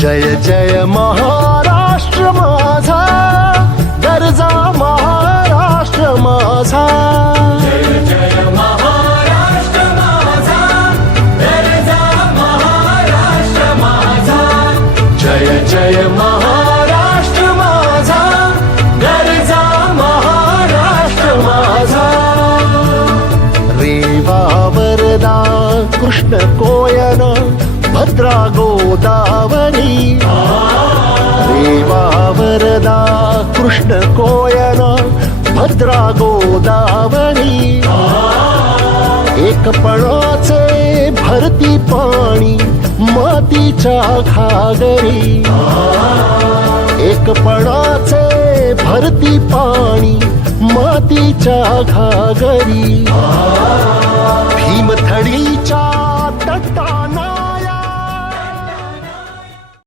जय जय महाराष्ट्र माझा गर्जा महाराष्ट्र माझा जय जय महाराष्ट्र माझा गर्जा महाराष्ट्र मासा रे बाबा વેદા કૃષ્ણ કોયન ભદ્રા ગોદાવરી દેવા વરદા કૃષ્ણ કોયન ભદ્રા ગોદાવરી એક પણાચે ભરતી પાણી માતી ચા ખાગરી એક પણાચે ભરતી પાણી માતી ચા ખાગરી